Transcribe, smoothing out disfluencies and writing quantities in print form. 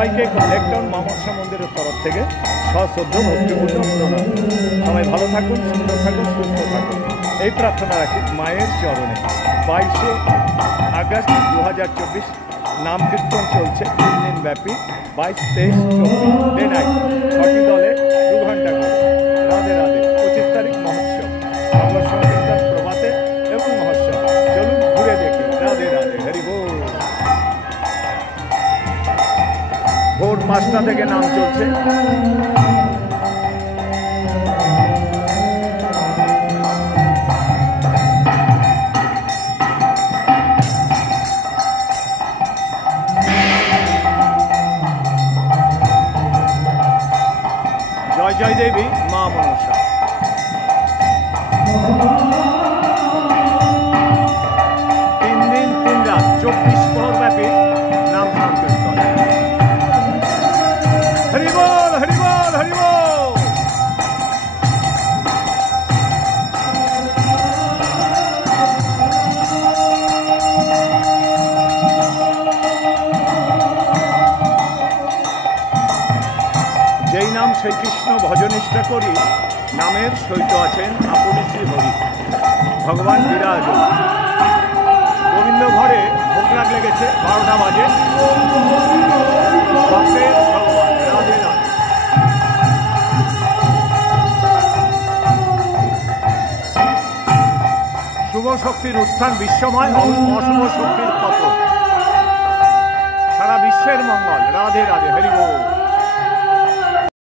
সবাইকে লেকটাউন মা মনসা মন্দিরের তরফ থেকে সশ্রদ্ধ ভক্তিপূর্ণ প্রণাম। সবাই ভালো থাকুন, সুন্দর থাকুন, সুস্থ থাকুন, এই প্রার্থনা রাখি মায়ের চরণে। 22শে আগস্ট 2024 নাম কীর্তন চলছে 3 দিন ব্যাপী। 22, 23, 24 ডে নাইট 6টি দলে 2 ঘন্টা করে। রাধে রাধে। 25 তারিখ মহোৎসব, মঙ্গল সংকীর্তন প্রভাতে এবং মহোৎসব। চলুন ঘুরে দেখি। রাধে রাধে, হরি বল। ভোর 5টা থেকে নাম চলছে। জয় জয় দেবী মা মনসা। 3 দিন 3 রাত 24 প্রহর ব্যাপী নাম সংকীর্তন। হরি বল, হরি বল, হরি বল। যেই নাম সেই কৃষ্ণ ভজনিষ্ঠা করি, নামের সহিত আছেন আপনি শ্রী হরি। ভগবান বিরাজ। গোবিন্দ ঘরে ভোগ লাগ লেগেছে, 12টা বাজে। ভক্তের ভগবান রাধে রাধে। শুভ শক্তির উত্থান বিশ্বময়, অশুভ শক্তির পতন। সারা বিশ্বের মঙ্গল। রাধে রাধে, হরি বল।